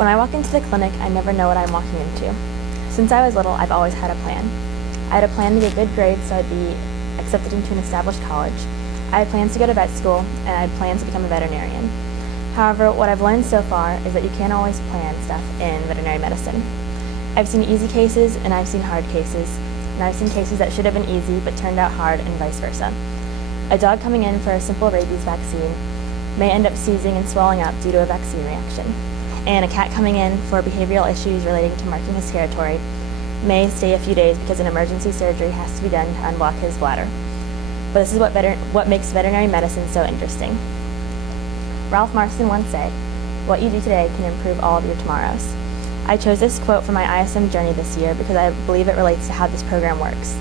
When I walk into the clinic, I never know what I'm walking into. Since I was little, I've always had a plan. I had a plan to get good grades so I'd be accepted into an established college. I had plans to go to vet school, and I had plans to become a veterinarian. However, what I've learned so far is that you can't always plan stuff in veterinary medicine. I've seen easy cases and I've seen hard cases, and I've seen cases that should have been easy but turned out hard and vice versa. A dog coming in for a simple rabies vaccine may end up seizing and swelling up due to a vaccine reaction. And a cat coming in for behavioral issues relating to marking his territory may stay a few days because an emergency surgery has to be done to unblock his bladder. But this is what makes veterinary medicine so interesting. Ralph Marston once said, "What you do today can improve all of your tomorrows." I chose this quote for my ISM journey this year because I believe it relates to how this program works.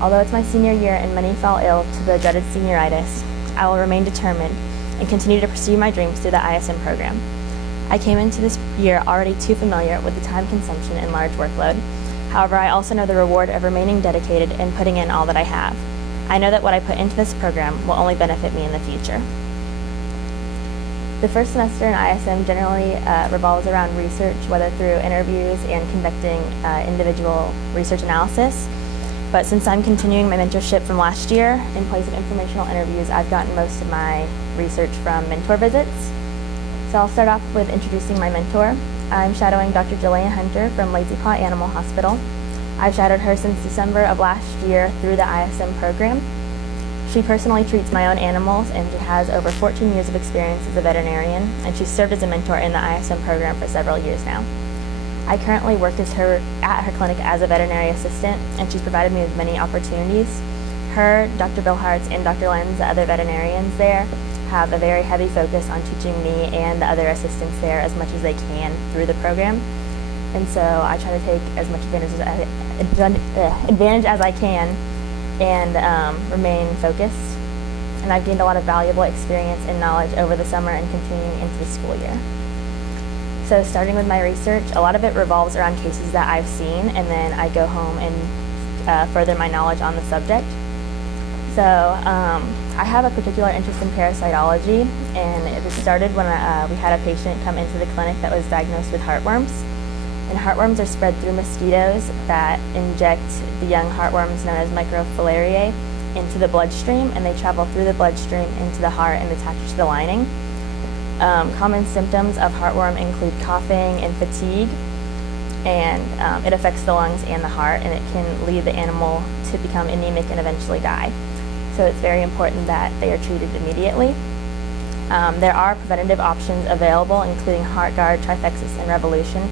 Although it's my senior year and many fall ill to the dreaded senioritis, I will remain determined and continue to pursue my dreams through the ISM program. I came into this year already too familiar with the time consumption and large workload. However, I also know the reward of remaining dedicated and putting in all that I have. I know that what I put into this program will only benefit me in the future. The first semester in ISM generally revolves around research, whether through interviews and conducting individual research analysis. But since I'm continuing my mentorship from last year, in place of informational interviews, I've gotten most of my research from mentor visits. So I'll start off with introducing my mentor. I'm shadowing Dr. Jillian Hunter from Lazy Paw Animal Hospital. I've shadowed her since December of last year through the ISM program. She personally treats my own animals, and she has over 14 years of experience as a veterinarian, and she's served as a mentor in the ISM program for several years now. I currently work at her clinic as a veterinary assistant, and she's provided me with many opportunities. Her, Dr. Bilhartz, and Dr. Lenz, the other veterinarians there, have a very heavy focus on teaching me and the other assistants there as much as they can through the program. And so I try to take as much advantage as I can and remain focused. And I've gained a lot of valuable experience and knowledge over the summer and continuing into the school year. So starting with my research, a lot of it revolves around cases that I've seen, and then I go home and further my knowledge on the subject. So I have a particular interest in parasitology, and it started when we had a patient come into the clinic that was diagnosed with heartworms. And heartworms are spread through mosquitoes that inject the young heartworms known as microfilariae into the bloodstream, and they travel through the bloodstream into the heart and attach to the lining. Common symptoms of heartworm include coughing and fatigue, and it affects the lungs and the heart, and it can lead the animal to become anemic and eventually die. So it's very important that they are treated immediately. There are preventative options available, including HeartGuard, Trifexis, and Revolution,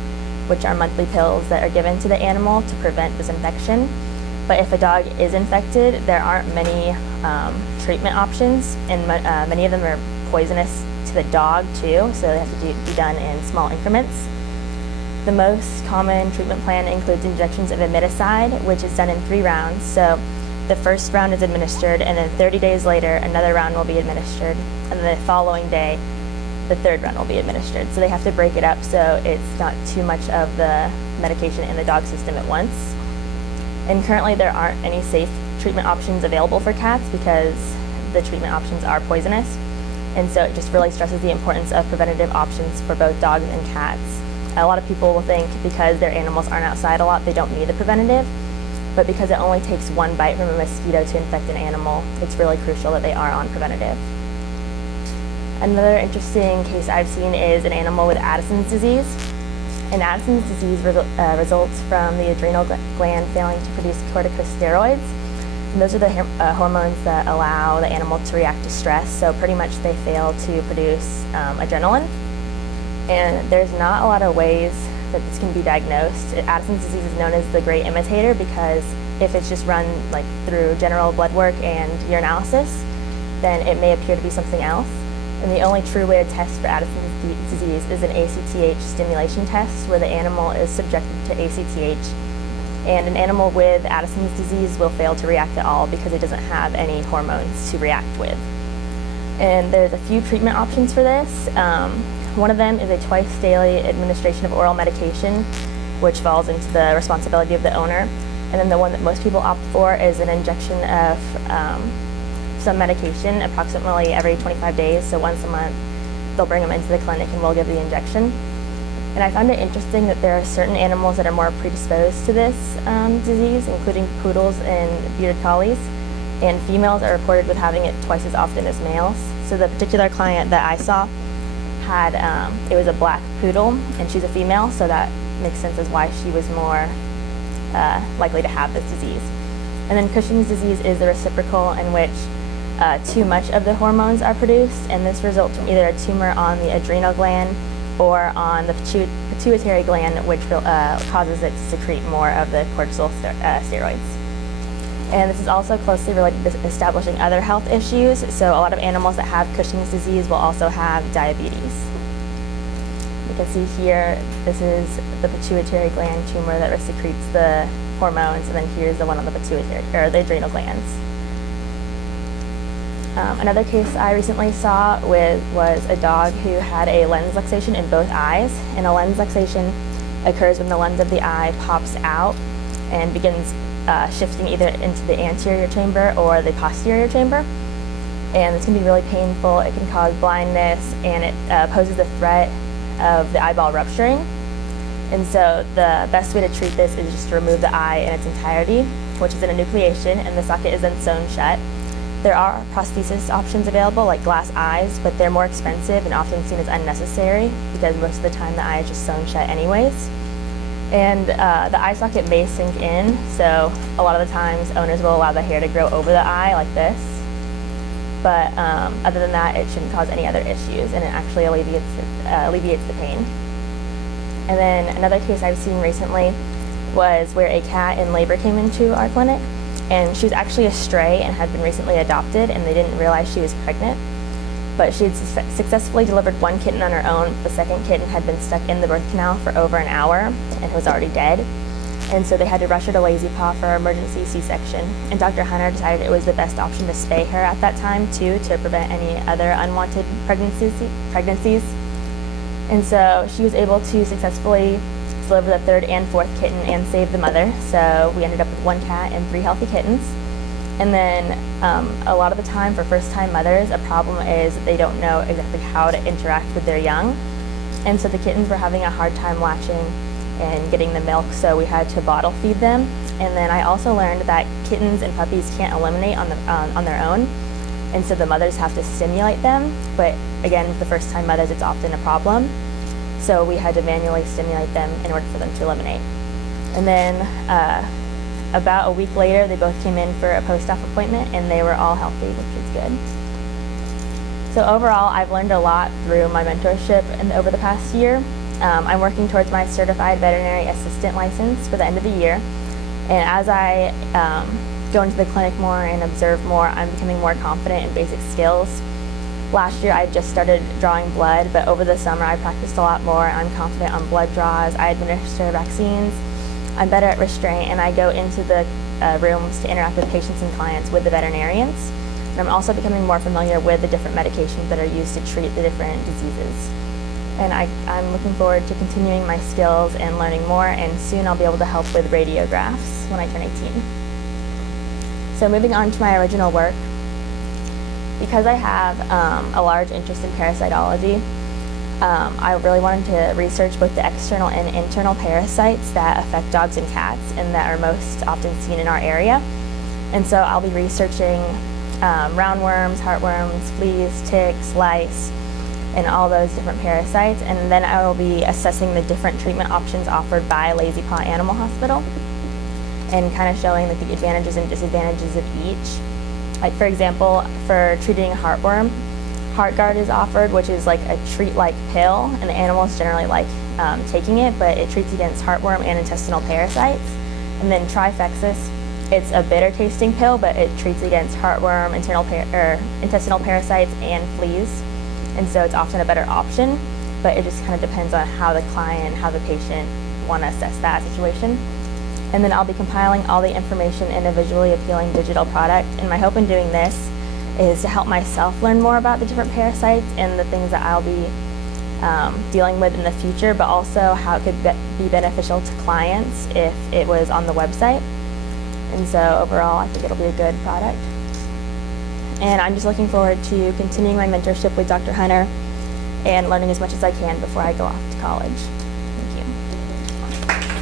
which are monthly pills that are given to the animal to prevent this infection. But if a dog is infected, there aren't many treatment options, and many of them are poisonous to the dog too, so they have to be done in small increments. The most common treatment plan includes injections of imidacide, which is done in 3 rounds. So the first round is administered, and then 30 days later, another round will be administered, and then the following day, the 3rd round will be administered. So they have to break it up so it's not too much of the medication in the dog system at once. And currently there aren't any safe treatment options available for cats because the treatment options are poisonous. And so it just really stresses the importance of preventative options for both dogs and cats. A lot of people will think because their animals aren't outside a lot, they don't need the preventative. But because it only takes 1 bite from a mosquito to infect an animal, it's really crucial that they are on preventative. Another interesting case I've seen is an animal with Addison's disease. And Addison's disease results from the adrenal gland failing to produce corticosteroids. And those are the hormones that allow the animal to react to stress. So pretty much they fail to produce adrenaline. And there's not a lot of ways that this can be diagnosed. Addison's disease is known as the great imitator because if it's just run like through general blood work and urinalysis, then it may appear to be something else. And the only true way to test for Addison's disease is an ACTH stimulation test where the animal is subjected to ACTH. And an animal with Addison's disease will fail to react at all because it doesn't have any hormones to react with. And there's a few treatment options for this. One of them is a twice daily administration of oral medication, which falls into the responsibility of the owner. And then the one that most people opt for is an injection of some medication approximately every 25 days. So once a month, they'll bring them into the clinic and we'll give the injection. And I found it interesting that there are certain animals that are more predisposed to this disease, including poodles and bearded collies, and females are reported with having it twice as often as males. So the particular client that I saw had, it was a black poodle, and she's a female, so that makes sense as why she was more likely to have this disease. And then Cushing's disease is the reciprocal, in which too much of the hormones are produced, and this results from either a tumor on the adrenal gland or on the pituitary gland, which causes it to secrete more of the cortisol steroids. And this is also closely related to establishing other health issues. So a lot of animals that have Cushing's disease will also have diabetes. You can see here, this is the pituitary gland tumor that secretes the hormones, and then here's the one on the pituitary, or the adrenal glands. Another case I recently saw was a dog who had a lens luxation in both eyes, and a lens luxation occurs when the lens of the eye pops out and begins shifting either into the anterior chamber or the posterior chamber. And this can be really painful. It can cause blindness, and it poses the threat of the eyeball rupturing. And so the best way to treat this is just to remove the eye in its entirety, which is an enucleation, and the socket is then sewn shut. There are prosthesis options available, like glass eyes, but they're more expensive and often seen as unnecessary because most of the time the eye is just sewn shut anyways. And the eye socket may sink in, so a lot of the times owners will allow the hair to grow over the eye like this. But other than that, it shouldn't cause any other issues, and it actually alleviates the pain. And then another case I've seen recently was where a cat in labor came into our clinic, and she was actually a stray and had been recently adopted, and they didn't realize she was pregnant. But she had successfully delivered one kitten on her own. The second kitten had been stuck in the birth canal for over an hour and was already dead. And so they had to rush her to Lazy Paw for emergency C-section. And Dr. Hunter decided it was the best option to spay her at that time too, to prevent any other unwanted pregnancies. And so she was able to successfully deliver the third and fourth kitten and save the mother. So we ended up with one cat and 3 healthy kittens. And then a lot of the time for first-time mothers, a problem is that they don't know exactly how to interact with their young. And so the kittens were having a hard time latching and getting the milk, so we had to bottle feed them. And then I also learned that kittens and puppies can't eliminate on their own, and so the mothers have to stimulate them. But again, with the first-time mothers, it's often a problem. So we had to manually stimulate them in order for them to eliminate. And then about a week later, they both came in for a post-op appointment, and they were all healthy, which is good. So overall, I've learned a lot through my mentorship over the past year. I'm working towards my certified veterinary assistant license for the end of the year. And as I go into the clinic more and observe more, I'm becoming more confident in basic skills. Last year, I just started drawing blood, but over the summer, I practiced a lot more. I'm confident on blood draws. I administer vaccines. I'm better at restraint, and I go into the rooms to interact with patients and clients with the veterinarians. And I'm also becoming more familiar with the different medications that are used to treat the different diseases. And I'm looking forward to continuing my skills and learning more, and soon I'll be able to help with radiographs when I turn 18. So moving on to my original work, because I have a large interest in parasitology, I really wanted to research both the external and internal parasites that affect dogs and cats and that are most often seen in our area. And so I'll be researching roundworms, heartworms, fleas, ticks, lice, and all those different parasites. And then I will be assessing the different treatment options offered by Lazy Paw Animal Hospital and kind of showing like the advantages and disadvantages of each. Like for example, for treating heartworm, HeartGuard is offered, which is like a treat-like pill, and the animals generally like taking it, but it treats against heartworm and intestinal parasites. And then Trifexis, it's a bitter-tasting pill, but it treats against heartworm, intestinal parasites, and fleas. And so it's often a better option, but it just kind of depends on how the client, how the patient want to assess that situation. And then I'll be compiling all the information in a visually appealing digital product, and my hope in doing this is to help myself learn more about the different parasites and the things that I'll be dealing with in the future, but also how it could be beneficial to clients if it was on the website. And so overall, I think it'll be a good product. And I'm just looking forward to continuing my mentorship with Dr. Hunter and learning as much as I can before I go off to college. you.